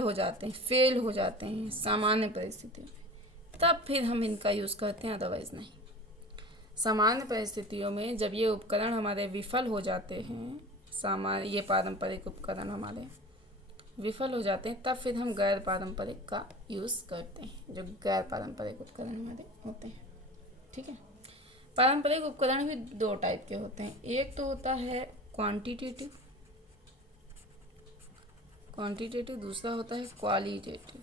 हो जाते हैं, फेल हो जाते हैं सामान्य परिस्थितियों में, तब फिर हम इनका यूज़ करते हैं, अदरवाइज़ नहीं। सामान्य परिस्थितियों में जब ये उपकरण हमारे विफल हो जाते हैं, सामान्य ये पारंपरिक उपकरण हमारे विफल हो जाते हैं, तब फिर हम गैर पारंपरिक का यूज़ करते हैं, जो गैर पारंपरिक उपकरण हमारे होते हैं। ठीक है। पारंपरिक उपकरण भी दो टाइप के होते हैं। एक तो होता है क्वांटिटेटिव, दूसरा होता है क्वालिटेटिव।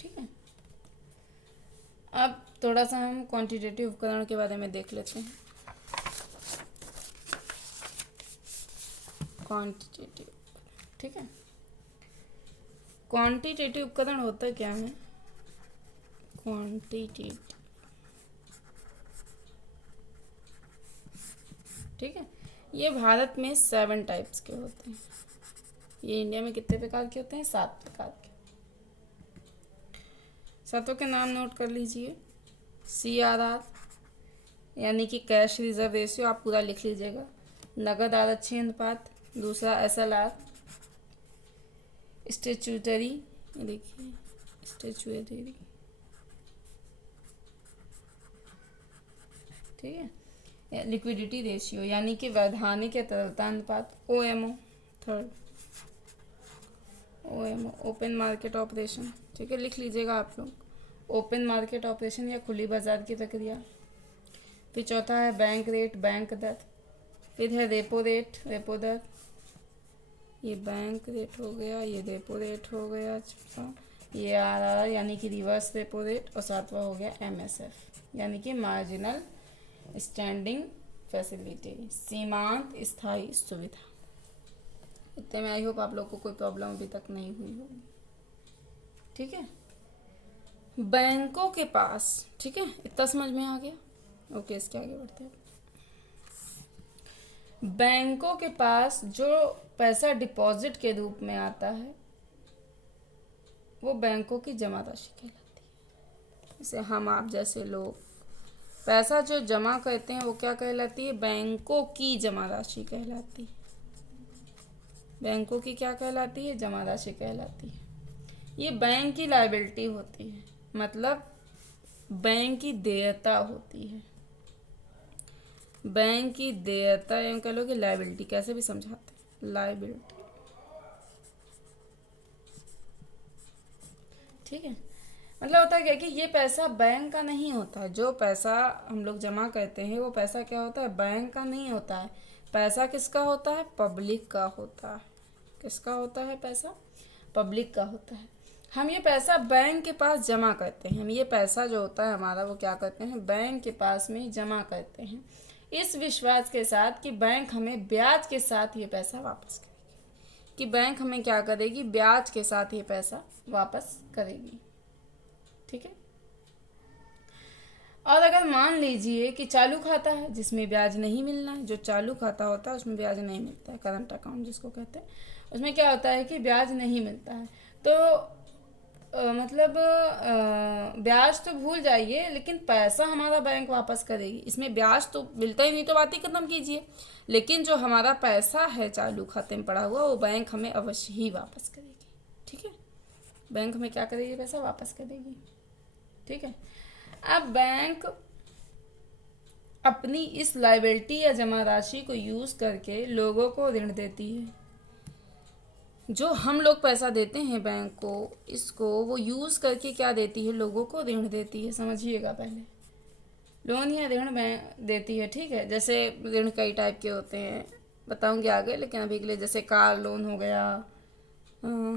ठीक है। अब थोड़ा सा हम क्वांटिटेटिव उपकरण के बारे में देख लेते हैं। क्वांटिटेटिव, ठीक है। क्वांटिटेटिव उपकरण होता क्या है? क्वांटिटेटिव, ठीक है। ये भारत में 7 टाइप्स के होते हैं। ये इंडिया में कितने प्रकार के होते हैं? 7 प्रकार के। 7 के नाम नोट कर लीजिए। CRR यानी कि कैश रिजर्व रेशियो, आप पूरा लिख लीजिएगा। नगद आरक्षी अनुपात। दूसरा SLR, स्टेचुटरी, देखिए स्टेचुटरी, ठीक है। लिक्विडिटी रेशियो यानी कि वैधानिक या तरलता अनुपात। OMO, third OMO, open market operation, ठीक है, लिख लीजिएगा आप लोग। ओपन मार्केट ऑपरेशन या खुली बाजार की प्रक्रिया। फिर चौथा है बैंक रेट, बैंक दर। फिर है रेपो रेट, रेपो दर। ये बैंक रेट हो गया, ये रेपो रेट हो गया, ये RR यानी कि रिवर्स रेपो रेट, और 7वां हो गया MSF यानी कि मार्जिनल स्टैंडिंग फैसिलिटी, सीमांत स्थायी सुविधा। इतने में आई होप आप लोग को कोई प्रॉब्लम अभी तक नहीं हुई होगी। ठीक है। बैंकों के पास, ठीक है, इतना समझ में आ गया। ओके, इसके आगे बढ़ते हैं। बैंकों के पास जो पैसा डिपॉजिट के रूप में आता है वो बैंकों की जमा राशि कहलाती है। जैसे हम आप जैसे लोग पैसा जो जमा करते हैं वो क्या कहलाती है? बैंकों की जमा राशि कहलाती है। बैंकों की क्या कहलाती है? जमा राशि कहलाती है। ये बैंक की लायबिलिटी होती है, मतलब बैंक की देयता होती है। बैंक की देयता या कह लो कि लायबिलिटी, कैसे भी समझाते हैं, लायबिलिटी, ठीक है। मतलब होता है क्या कि ये पैसा बैंक का नहीं होता। जो पैसा हम लोग जमा करते हैं वो पैसा क्या होता है? बैंक का नहीं होता है। पैसा किसका होता है? पब्लिक का होता है। किसका होता है पैसा? पब्लिक का होता है। हम ये पैसा बैंक के पास जमा करते हैं। हम ये पैसा जो होता है हमारा वो क्या करते हैं? बैंक के पास में जमा करते हैं, इस विश्वास के साथ कि बैंक हमें ब्याज के साथ ये पैसा वापस करेगी। कि बैंक हमें क्या करेगी? ब्याज के साथ ये पैसा वापस करेगी। ठीक है। और अगर मान लीजिए कि चालू खाता है जिसमें ब्याज नहीं मिलना है, जो चालू खाता होता है उसमें ब्याज नहीं मिलता है, करंट अकाउंट जिसको कहते हैं, उसमें क्या होता है कि ब्याज नहीं मिलता है, तो मतलब ब्याज तो भूल जाइए, लेकिन पैसा हमारा बैंक वापस करेगी। इसमें ब्याज तो मिलता ही नहीं तो बात ही खत्म कीजिए। लेकिन जो हमारा पैसा है चालू खाते में पड़ा हुआ वो बैंक हमें अवश्य ही वापस करेगी। ठीक है। बैंक हमें क्या करेगी? पैसा वापस करेगी। ठीक है। अब बैंक अपनी इस लायबिलिटी या जमा राशि को यूज करके लोगों को ऋण देती है। जो हम लोग पैसा देते हैं बैंक को, इसको वो यूज करके क्या देती है? लोगों को ऋण देती है। समझिएगा, पहले लोन या ऋण बैंक देती है। ठीक है। जैसे ऋण कई टाइप के होते हैं, बताऊंगी आगे, लेकिन अभी के लिए जैसे कार लोन हो गया,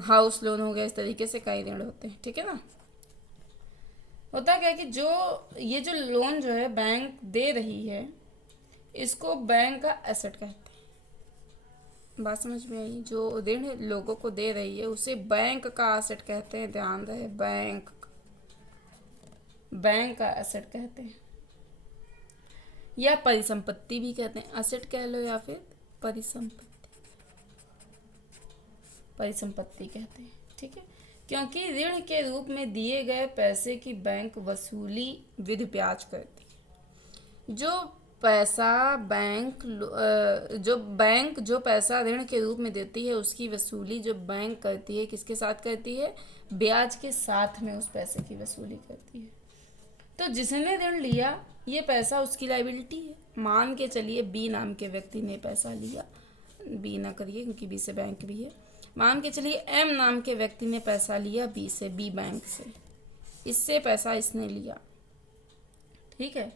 हाउस लोन हो गया, इस तरीके से कई ऋण होते हैं। ठीक है ना। होता क्या है कि जो ये जो लोन जो है बैंक दे रही है इसको बैंक का एसेट कहते हैं। बात समझ में आई? जो ऋण लोगों को दे रही है उसे बैंक का एसेट कहते हैं। ध्यान रहे, बैंक का एसेट कहते हैं, या परिसंपत्ति भी कहते हैं। एसेट कह लो या फिर परिसंपत्ति कहते हैं। ठीक है। क्योंकि ऋण के रूप में दिए गए पैसे की बैंक वसूली विद ब्याज करती है। जो पैसा बैंक जो पैसा ऋण के रूप में देती है उसकी वसूली जो बैंक करती है किसके साथ करती है? ब्याज के साथ में उस पैसे की वसूली करती है। तो जिसने ऋण लिया ये पैसा उसकी लायबिलिटी है। मान के चलिए बी नाम के व्यक्ति ने पैसा लिया, बी ना करिए क्योंकि बी से बैंक भी है। मान के चलिए एम नाम के व्यक्ति ने पैसा लिया बी से, बी बैंक से, इससे पैसा इसने लिया, ठीक है।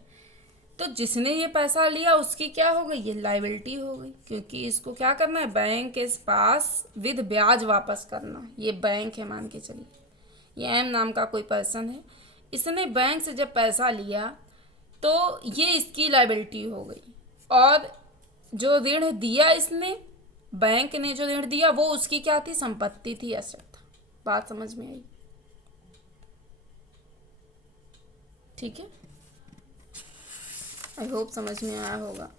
तो जिसने ये पैसा लिया उसकी क्या हो गई? ये लायबिलिटी हो गई, क्योंकि इसको क्या करना है? बैंक के पास विद ब्याज वापस करना। ये बैंक है मान के चलिए, ये एम नाम का कोई पर्सन है, इसने बैंक से जब पैसा लिया तो ये इसकी लायबिलिटी हो गई, और जो ऋण दिया इसने, बैंक ने जो ऋण दिया वो उसकी क्या थी? संपत्ति थी, एसेट था। बात समझ में आई? ठीक है, आई होप समझ में आया होगा।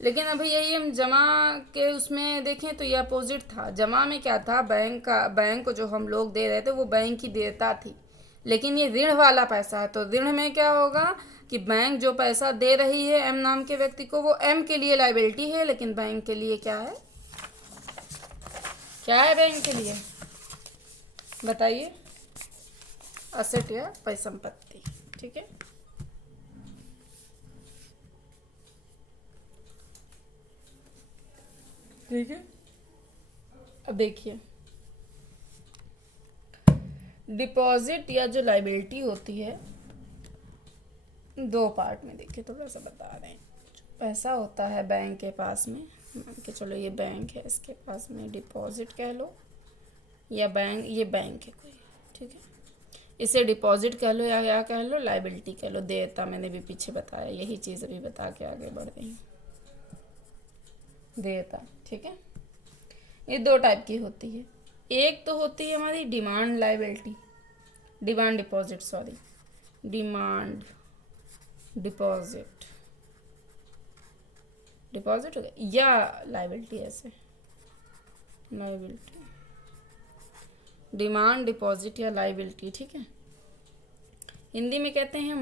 लेकिन अभी यही हम जमा के उसमें देखें तो ये अपोजिट था। जमा में क्या था? बैंक को जो हम लोग दे रहे थे वो बैंक की देयता थी, लेकिन ये ऋण वाला पैसा है। तो ऋण में क्या होगा कि बैंक जो पैसा दे रही है एम नाम के व्यक्ति को, वो एम के लिए लायबिलिटी है, लेकिन बैंक के लिए क्या है? क्या है बैंक के लिए? बताइए। असेट या परिसंपत्ति, ठीक है। ठीक है, अब देखिए डिपॉजिट या जो लायबिलिटी होती है दो पार्ट में। देखिए थोड़ा सा बता रहे हैं। पैसा होता है बैंक के पास में, मान के चलो ये बैंक है, इसके पास में डिपॉजिट कह लो, या बैंक, ये बैंक है कोई, ठीक है, इसे डिपॉजिट कह लो या कह लो लायबिलिटी कह लो, देयता। मैंने भी पीछे बताया, यही चीज़ अभी बता के आगे बढ़ रही हूँ। देयता, ठीक है। ये दो टाइप की होती है। एक तो होती है हमारी demand liability, demand deposit, sorry, demand deposit, deposit हो गया, या लायबिलिटी, ऐसे लायबिलिटी, डिमांड डिपॉजिट या लायबिलिटी, ठीक है। हिंदी में कहते हैं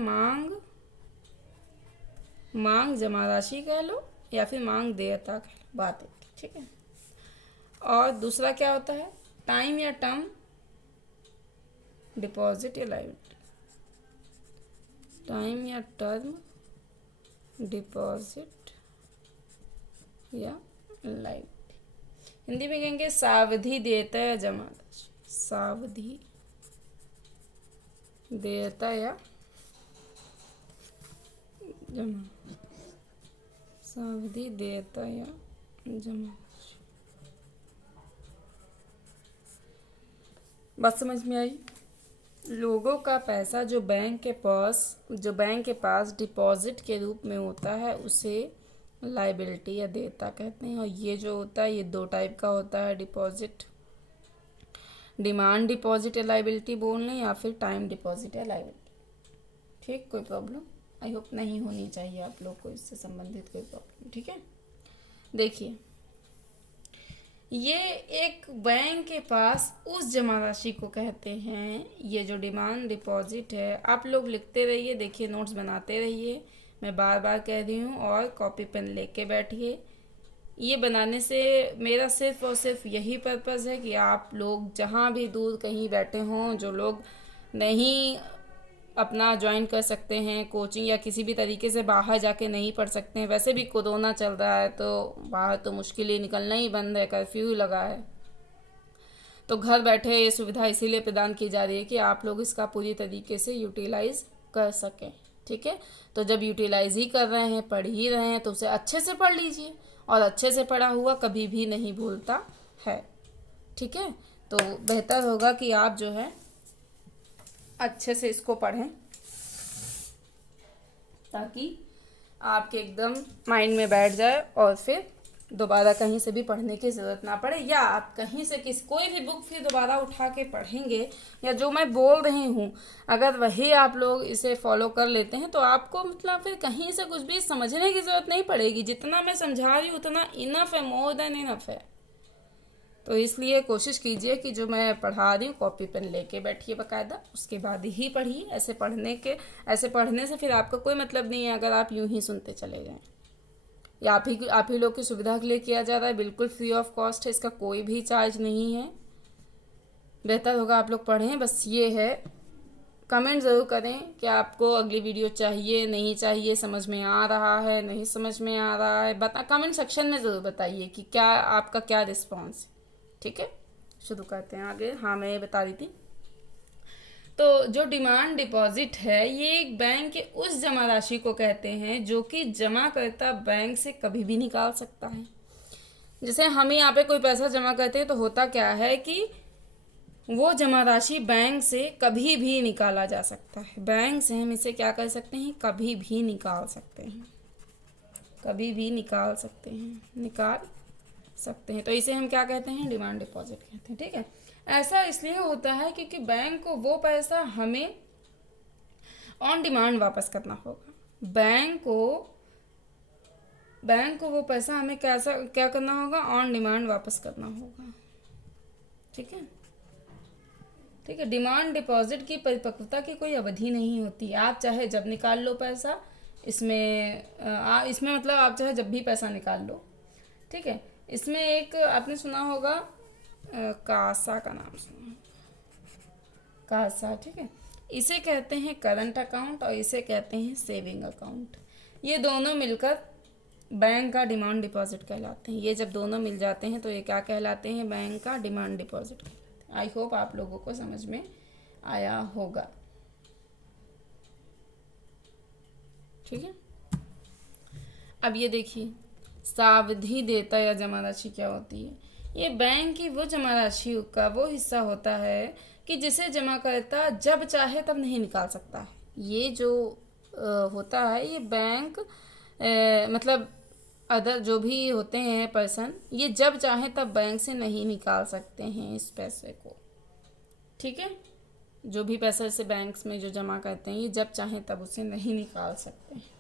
मांग जमा राशि कह लो या फिर मांग देयता कह लो, बात होती, ठीक है। और दूसरा क्या होता है? टाइम या टर्म डिपॉजिट या लायबिलिटी, टाइम या टर्म डिपॉजिट या लायबिलिटी। हिंदी में कहेंगे सावधि देयता या जमा राशि, सावधि देयता या जमा, सावधि देयता या जमा। बात समझ में आई? लोगों का पैसा जो बैंक के पास डिपॉजिट के रूप में होता है उसे लायबिलिटी या देयता कहते हैं। और ये जो होता है ये दो टाइप का होता है डिपॉजिट, डिमांड डिपॉजिट या लायबिलिटी बोल लें, या फिर टाइम डिपॉजिट या लायबिलिटी, ठीक। कोई प्रॉब्लम आई होप नहीं होनी चाहिए आप लोग को इससे संबंधित कोई प्रॉब्लम, ठीक है। देखिए ये एक बैंक के पास उस जमा राशि को कहते हैं, ये जो डिमांड डिपॉजिट है, आप लोग लिखते रहिए, देखिए नोट्स बनाते रहिए, मैं बार बार कह रही हूँ, और कॉपी पेन लेके बैठिए। ये बनाने से मेरा सिर्फ और सिर्फ यही पर्पज़ है कि आप लोग जहाँ भी दूर कहीं बैठे हों, जो लोग नहीं अपना ज्वाइन कर सकते हैं कोचिंग या किसी भी तरीके से बाहर जाके नहीं पढ़ सकते हैं, वैसे भी कोरोना चल रहा है तो बाहर तो मुश्किल ही, निकलना ही बंद है, कर्फ्यू लगा है, तो घर बैठे ये सुविधा इसीलिए प्रदान की जा रही है कि आप लोग इसका पूरी तरीके से यूटिलाइज कर सकें, ठीक है। तो जब यूटिलाइज ही कर रहे हैं, पढ़ ही रहे हैं, तो उसे अच्छे से पढ़ लीजिए, और अच्छे से पढ़ा हुआ कभी भी नहीं भूलता है, ठीक है। तो बेहतर होगा कि आप जो है अच्छे से इसको पढ़ें, ताकि आपके एकदम माइंड में बैठ जाए और फिर दोबारा कहीं से भी पढ़ने की ज़रूरत ना पड़े, या आप कहीं से कोई भी बुक फिर दोबारा उठा के पढ़ेंगे, या जो मैं बोल रही हूँ अगर वही आप लोग इसे फॉलो कर लेते हैं तो आपको मतलब फिर कहीं से कुछ भी समझने की ज़रूरत नहीं पड़ेगी। जितना मैं समझा रही हूँ उतना इनफ है, मोर देन इनफ है, तो इसलिए कोशिश कीजिए कि जो मैं पढ़ा रही हूँ कॉपी पेन लेके बैठिए बाकायदा, उसके बाद ही पढ़िए। ऐसे पढ़ने से फिर आपका कोई मतलब नहीं है अगर आप यूं ही सुनते चले जाएं। या आप ही लोग की सुविधा के लिए किया जा रहा है, बिल्कुल फ्री ऑफ कॉस्ट है, इसका कोई भी चार्ज नहीं है। बेहतर होगा आप लोग पढ़ें। बस ये है, कमेंट ज़रूर करें कि आपको अगली वीडियो चाहिए नहीं चाहिए, समझ में आ रहा है नहीं समझ में आ रहा है, कमेंट सेक्शन में ज़रूर बताइए कि क्या आपका क्या रिस्पॉन्स है। ठीक है, शुरू करते हैं आगे। हाँ, मैं ये बता रही थी, तो जो डिमांड डिपॉजिट है ये एक बैंक के उस जमा राशि को कहते हैं जो कि जमाकर्ता बैंक से कभी भी निकाल सकता है। जैसे हम यहाँ पे कोई पैसा जमा करते हैं तो होता क्या है कि वो जमा राशि बैंक से कभी भी निकाला जा सकता है। बैंक से हम इसे क्या कर सकते हैं, कभी भी निकाल सकते हैं, कभी भी निकाल सकते हैं। तो इसे हम क्या कहते हैं, डिमांड डिपॉजिट कहते हैं। ठीक है, ऐसा इसलिए होता है क्योंकि बैंक को वो पैसा हमें ऑन डिमांड वापस करना होगा। बैंक को वो पैसा हमें क्या करना होगा, ऑन डिमांड वापस करना होगा। ठीक है, डिमांड डिपॉजिट की परिपक्वता की कोई अवधि नहीं होती। आप चाहे जब निकाल लो पैसा, इसमें मतलब आप चाहे जब भी पैसा निकाल लो। ठीक है, इसमें एक आपने सुना होगा कासा का नाम सुना, कासा। ठीक है, इसे कहते हैं करंट अकाउंट और इसे कहते हैं सेविंग अकाउंट। ये दोनों मिलकर बैंक का डिमांड डिपॉजिट कहलाते हैं। ये जब दोनों मिल जाते हैं तो ये क्या कहलाते हैं, बैंक का डिमांड डिपॉजिट। आई होप आप लोगों को समझ में आया होगा। ठीक है, अब ये देखिए, सावधि देयता या जमा राशि क्या होती है। ये बैंक की वो जमा राशि का वो हिस्सा होता है कि जिसे जमाकर्ता जब चाहे तब नहीं निकाल सकता है। ये जो होता है, ये बैंक मतलब अदर जो भी होते हैं पर्सन, ये जब चाहे तब बैंक से नहीं निकाल सकते हैं इस पैसे को। ठीक है, जो भी पैसा इसे बैंक्स में जो जमा करते हैं, ये जब चाहे तब उसे नहीं निकाल सकते हैं।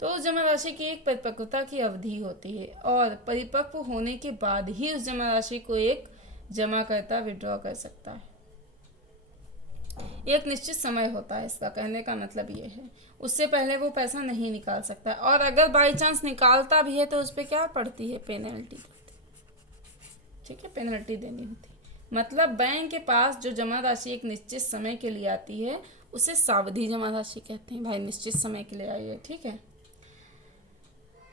तो उस जमा राशि की एक परिपक्वता की अवधि होती है और परिपक्व होने के बाद ही उस जमा राशि को एक जमाकर्ता विड्रॉ कर सकता है। एक निश्चित समय होता है, इसका कहने का मतलब ये है, उससे पहले वो पैसा नहीं निकाल सकता। और अगर बाई चांस निकालता भी है तो उस पर क्या पड़ती है, पेनल्टी पड़ती है। ठीक है, पेनल्टी देनी होती है। मतलब बैंक के पास जो जमा राशि एक निश्चित समय के लिए आती है उसे सावधि जमा राशि कहते हैं। भाई निश्चित समय के लिए आई है। ठीक है,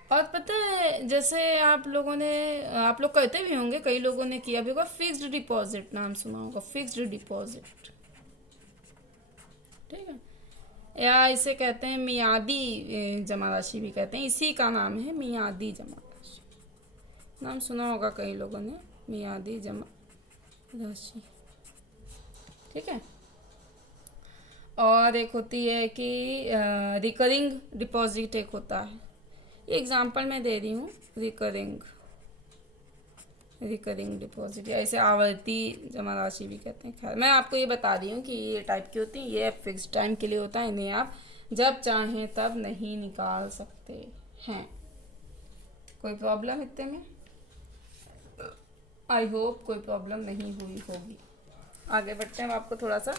और पता है, जैसे आप लोग करते भी होंगे, कई लोगों ने किया भी होगा, फिक्स्ड डिपॉजिट नाम सुना होगा, फिक्स्ड डिपॉजिट। ठीक है, या इसे कहते हैं मियादी जमा राशि भी कहते हैं। इसी का नाम है मियादी जमा राशि, नाम सुना होगा कई लोगों ने, मियादी जमा राशि। ठीक है, और एक होती है कि रिकरिंग डिपॉजिट एक होता है। ये एग्जांपल मैं दे रही हूँ, रिकरिंग डिपॉजिट या इसे आवर्ती जमा राशि भी कहते हैं। खैर, मैं आपको ये बता रही हूँ कि ये टाइप की होती है, ये फिक्स टाइम के लिए होता है, इन्हें आप जब चाहें तब नहीं निकाल सकते हैं। कोई प्रॉब्लम इतने में? आई होप कोई प्रॉब्लम नहीं हुई होगी। आगे बढ़ते हैं, हम आपको थोड़ा सा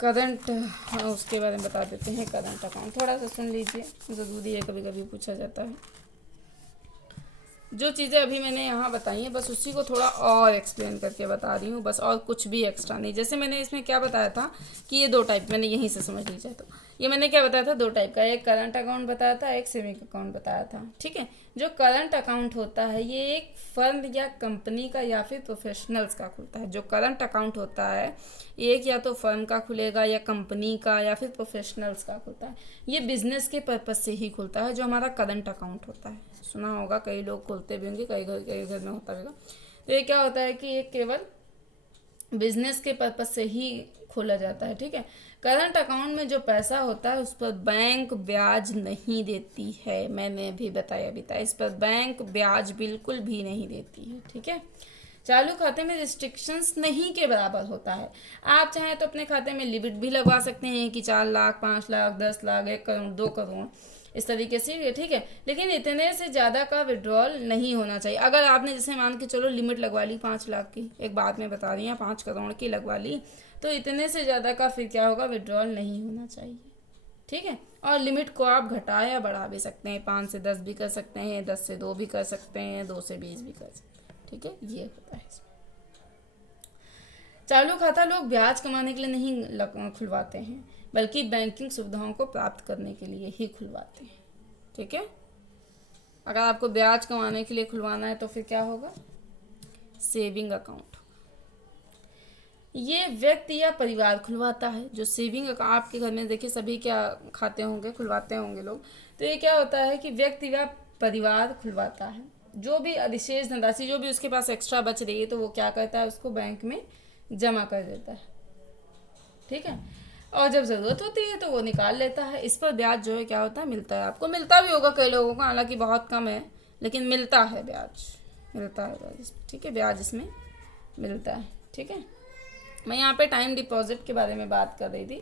करंट उसके बारे में बता देते हैं। करंट अकाउंट थोड़ा सा सुन लीजिए, ज़रूरी है, कभी कभी पूछा जाता है। जो चीज़ें अभी मैंने यहाँ बताई हैं बस उसी को थोड़ा और एक्सप्लेन करके बता रही हूँ, बस, और कुछ भी एक्स्ट्रा नहीं। जैसे मैंने इसमें क्या बताया था कि ये दो टाइप, मैंने यहीं से समझ लीजिए। तो ये मैंने क्या बताया था, दो टाइप का, एक करंट अकाउंट बताया था, एक सेविंग अकाउंट बताया था। ठीक है, जो करंट अकाउंट होता है ये एक फर्म या कंपनी का या फिर प्रोफेशनल्स का खुलता है। जो करंट अकाउंट होता है एक या तो फर्म का खुलेगा या कंपनी का या फिर प्रोफेशनल्स का खुलता है। ये बिजनेस के पर्पज से ही खुलता है जो हमारा करंट अकाउंट होता है। सुना होगा, कई लोग खोलते भी होंगे, कई घर में होता होगा। तो ये क्या होता है कि ये केवल बिजनेस के पर्पज से ही खोला जाता है। ठीक है, करंट अकाउंट में जो पैसा होता है उस पर बैंक ब्याज नहीं देती है। मैंने अभी बताया इस पर बैंक ब्याज बिल्कुल भी नहीं देती है। ठीक है, चालू खाते में रिस्ट्रिक्शंस नहीं के बराबर होता है। आप चाहें तो अपने खाते में लिमिट भी लगवा सकते हैं कि 4 लाख, 5 लाख, 10 लाख, 1 करोड़, 2 करोड़, इस तरीके से, ठीक है। लेकिन इतने से ज़्यादा का विड्रॉल नहीं होना चाहिए। अगर आपने जैसे मान के चलो लिमिट लगवा ली 5 लाख की, एक बात में बता रही हूँ, 5 करोड़ की लगवा ली, तो इतने से ज़्यादा का फिर क्या होगा, विड्रॉल नहीं होना चाहिए, ठीक है। और लिमिट को आप घटा या बढ़ा भी सकते हैं, 5 से 10 भी कर सकते हैं, 10 से 2 भी कर सकते हैं, 2 से 20 भी कर सकते हैं, ठीक है। ये होता है। चालू खाता लोग ब्याज कमाने के लिए नहीं खुलवाते हैं, बल्कि बैंकिंग सुविधाओं को प्राप्त करने के लिए ही खुलवाते हैं, ठीक है। अगर आपको ब्याज कमाने के लिए खुलवाना है तो फिर क्या होगा, सेविंग अकाउंट। ये व्यक्ति या परिवार खुलवाता है। जो सेविंग अकाउंट आपके घर में देखिए सभी क्या खाते होंगे, खुलवाते होंगे लोग, तो ये क्या होता है कि व्यक्ति या परिवार खुलवाता है। जो भी अधिशेष धनराशि जो भी उसके पास एक्स्ट्रा बच रही है तो वो क्या करता है, उसको बैंक में जमा कर देता है, ठीक है। और जब ज़रूरत होती है तो वो निकाल लेता है। इस पर ब्याज जो है क्या होता है, मिलता है। आपको मिलता भी होगा कई लोगों को, हालांकि बहुत कम है, लेकिन मिलता है ब्याज, मिलता है ब्याज, ठीक है। ब्याज इसमें मिलता है, ठीक है। मैं यहाँ पे टाइम डिपॉजिट के बारे में बात कर रही थी,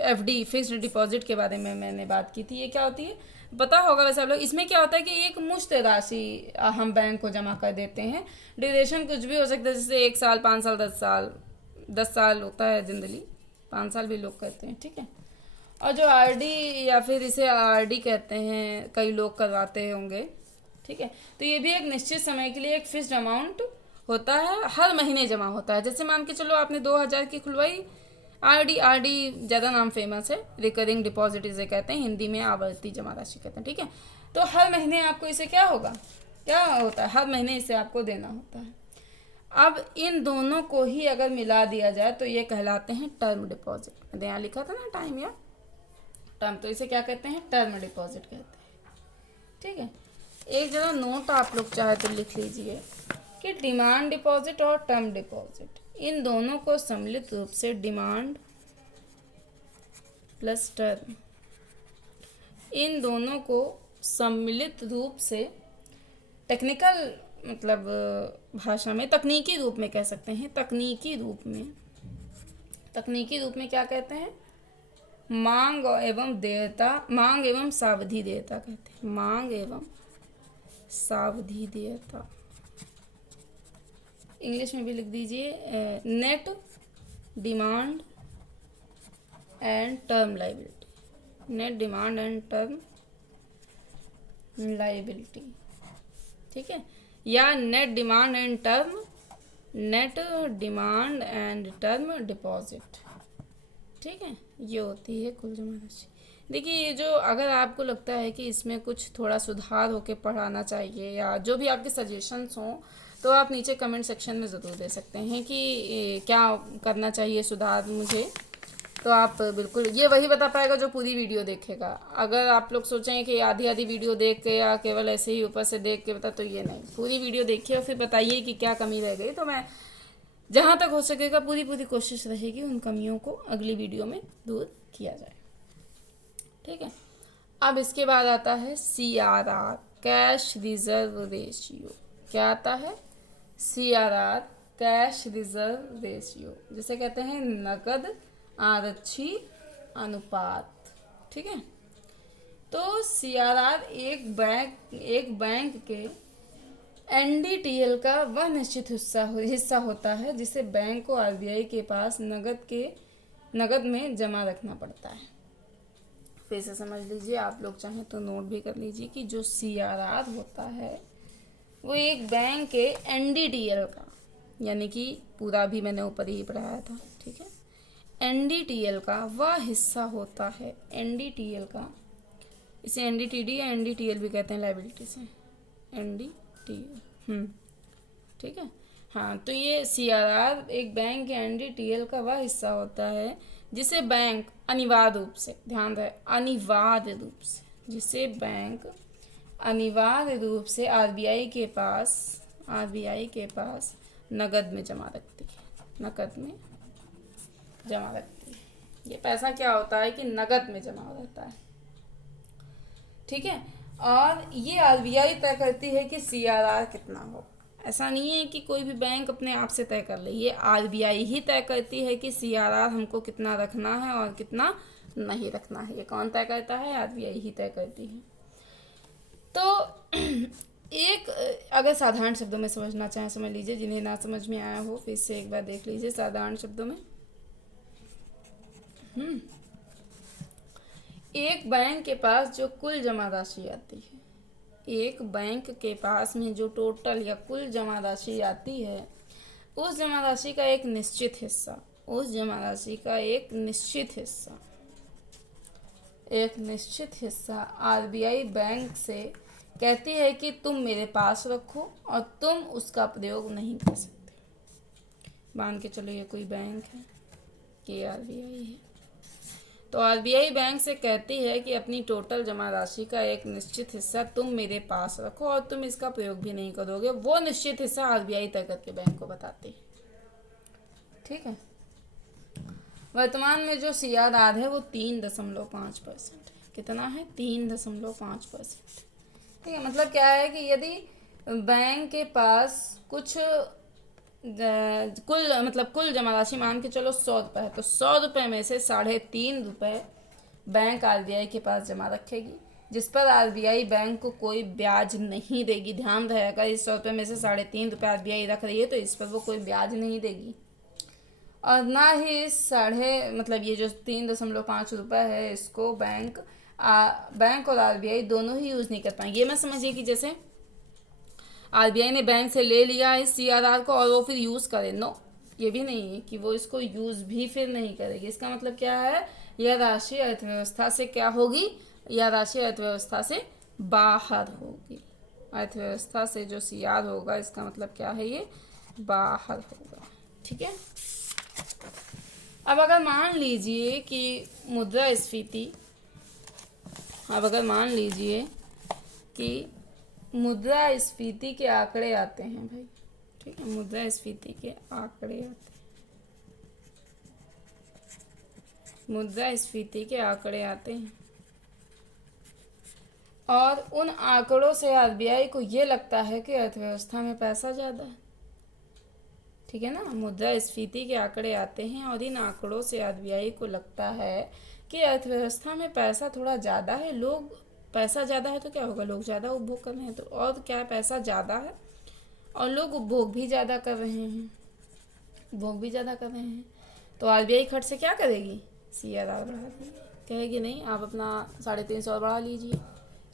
एफडी फिक्स्ड डिपॉजिट के बारे में मैंने बात की थी। ये क्या होती है पता होगा वैसे आप लोग। इसमें क्या होता है कि एक मुश्त राशि हम बैंक को जमा कर देते हैं। ड्यूरेशन कुछ भी हो सकता है, जैसे 1 साल, 5 साल, 10 साल, 10 साल होता है जनरली, 5 साल भी लोग करते हैं, ठीक है। और जो आरडी या फिर इसे आरडी कहते हैं, कई लोग करवाते होंगे, ठीक है। तो ये भी एक निश्चित समय के लिए एक फिक्स्ड अमाउंट होता है, हर महीने जमा होता है। जैसे मान के चलो आपने 2000 की खुलवाई आरडी, आरडी ज़्यादा नाम फेमस है, रिकरिंग डिपॉजिट इसे कहते हैं, हिंदी में आवर्ती जमा राशि कहते हैं, ठीक है। तो हर महीने आपको इसे क्या होगा, क्या होता है, हर महीने इसे आपको देना होता है। अब इन दोनों को ही अगर मिला दिया जाए तो ये कहलाते हैं टर्म डिपॉजिट। मैंने यहाँ लिखा था ना टाइम या टर्म, तो इसे क्या कहते हैं, टर्म डिपॉजिट कहते हैं, ठीक है। एक जरा नोट आप लोग चाहे तो लिख लीजिए कि डिमांड डिपॉजिट और टर्म डिपॉजिट, इन दोनों को सम्मिलित रूप से डिमांड प्लस टर्म, इन दोनों को सम्मिलित रूप से टेक्निकल मतलब भाषा में तकनीकी रूप में कह सकते हैं, तकनीकी रूप में क्या कहते हैं, मांग एवं देयता, मांग एवं सावधि देयता कहते हैं, मांग एवं सावधि देयता। इंग्लिश में भी लिख दीजिए net demand and term liability, net demand and term liability, ठीक है। या net demand and term deposit, ठीक है। ये होती है कुल जमा राशि। देखिए ये जो अगर आपको लगता है कि इसमें कुछ थोड़ा सुधार होके पढ़ाना चाहिए या जो भी आपके सजेशंस हों, तो आप नीचे कमेंट सेक्शन में ज़रूर दे सकते हैं कि क्या करना चाहिए सुधार मुझे। तो आप बिल्कुल ये वही बता पाएगा जो पूरी वीडियो देखेगा। अगर आप लोग सोचेंगे कि आधी आधी वीडियो देख के या केवल ऐसे ही ऊपर से देख के बता, तो ये नहीं, पूरी वीडियो देखिए और फिर बताइए कि क्या कमी रह गई। तो मैं जहाँ तक हो सकेगा पूरी कोशिश रहेगी उन कमियों को अगली वीडियो में दूर किया जाए, ठीक है। अब इसके बाद आता है CRR, कैश रिजर्व रेशियो। क्या आता है, CRR, कैश रिजर्व रेशियो, जिसे कहते हैं नकद आरक्षी अनुपात, ठीक है। तो CRR एक बैंक के NDTL का वह निश्चित हिस्सा होता है जिसे बैंक को RBI के पास नगद में जमा रखना पड़ता है। फिर से समझ लीजिए, आप लोग चाहें तो नोट भी कर लीजिए कि जो CRR होता है वो एक बैंक के NDTL का, यानी कि पूरा भी मैंने ऊपर ही पढ़ाया था, ठीक है। NDTL का वह हिस्सा होता है, NDTL का, इसे NDTD या NDTL भी कहते हैं लायबिलिटी से, NDTL, ठीक है। हाँ, तो ये CRR एक बैंक के NDTL का वह हिस्सा होता है जिसे बैंक अनिवार्य रूप से, ध्यान रहे, अनिवार्य रूप से, जिसे बैंक अनिवार्य रूप से RBI के पास नगद में जमा रखती है, नकद में जमा रखती है। ये पैसा क्या होता है कि नगद में जमा रहता है, ठीक है। और ये RBI तय करती है कि CRR कितना हो। ऐसा नहीं है कि कोई भी बैंक अपने आप से तय कर ले, ये आरबीआई ही तय करती है कि सीआरआर हमको कितना रखना है और कितना नहीं रखना है। ये कौन तय करता है? आरबीआई ही तय करती है। तो एक अगर साधारण शब्दों में समझना चाहें समझ लीजिए, जिन्हें ना समझ में आया हो फिर से एक बार देख लीजिए साधारण शब्दों में। एक बैंक के पास जो कुल जमा राशि आती है, एक बैंक के पास में जो टोटल या कुल जमा राशि आती है, उस जमा राशि का एक निश्चित हिस्सा, उस जमा राशि का एक निश्चित हिस्सा, एक निश्चित हिस्सा आरबीआई बैंक से कहती है कि तुम मेरे पास रखो और तुम उसका प्रयोग नहीं कर सकते। मान के चलो ये कोई बैंक है, ये आरबीआई है, तो आरबीआई बैंक से कहती है कि अपनी टोटल जमा राशि का एक निश्चित हिस्सा तुम मेरे पास रखो और तुम इसका प्रयोग भी नहीं करोगे। वो निश्चित हिस्सा आरबीआई तय करके बैंक को बताती है। ठीक है। वर्तमान में जो सीआरआर है वो 3.5% है। कितना है? 3.5%। ठीक है। मतलब क्या है कि यदि बैंक के पास कुछ कुल जमा राशि मान के चलो 100 रुपये है, तो 100 रुपये में से 3.5 रुपये बैंक आरबीआई के पास जमा रखेगी, जिस पर आरबीआई बैंक को कोई ब्याज नहीं देगी। ध्यान रहेगा, इस 100 रुपये में से 3.5 रुपये आरबीआई रख रही है तो इस पर वो कोई ब्याज नहीं देगी। और ना ही ये जो 3.5 रुपये है इसको बैंक और आरबीआई दोनों ही यूज़ नहीं कर पाएंगे। ये मैं समझिए कि जैसे आरबीआई ने बैंक से ले लिया इस सीआरआर को और वो फिर यूज़ करे, नो, ये भी नहीं है कि वो इसको यूज़ भी फिर नहीं करेगी। इसका मतलब क्या है? यह राशि अर्थव्यवस्था से क्या होगी? यह राशि अर्थव्यवस्था से बाहर होगी। अर्थव्यवस्था से जो सीआर होगा इसका मतलब क्या है? ये बाहर होगा। ठीक है। अब अगर मान लीजिए कि मुद्रास्फीति के आंकड़े आते हैं भाई। ठीक है। मुद्रास्फीति के आंकड़े आते हैं और उन आंकड़ों से आरबीआई को ये लगता है कि अर्थव्यवस्था में पैसा ज़्यादा है। ठीक है ना। मुद्रास्फीति के आंकड़े आते हैं और इन आंकड़ों से आरबीआई को लगता है कि अर्थव्यवस्था में पैसा थोड़ा ज़्यादा है। पैसा ज़्यादा है तो क्या होगा? लोग ज़्यादा उपभोग कर रहे हैं, तो और क्या, पैसा ज़्यादा है और लोग उपभोग भी ज़्यादा कर रहे हैं। तो आरबीआई खर्च से क्या करेगी? सीआरआर बढ़ा देगी। कहेगी नहीं, आप अपना 350 और बढ़ा लीजिए,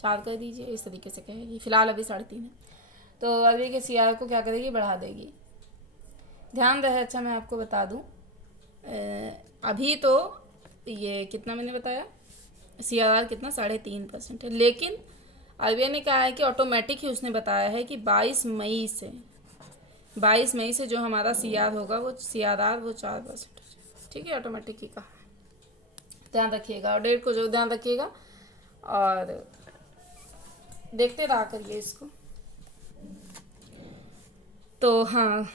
4 कर दीजिए, इस तरीके से कहेगी। फिलहाल अभी 3.5 है, तो आरबीआई के सीआरआर को क्या करेगी? बढ़ा देगी। ध्यान रहे, अच्छा मैं आपको बता दूं, अभी तो ये कितना मैंने बताया, सीआरआर कितना? 3.5% है, लेकिन आरबीआई ने कहा है कि ऑटोमेटिक ही उसने बताया है कि 22 मई से जो हमारा सीआर होगा वो 4%। ठीक है। ऑटोमेटिक ही कहा है। ध्यान रखिएगा और डेट को जो ध्यान रखिएगा और देखते रहा करिए इसको। तो हाँ,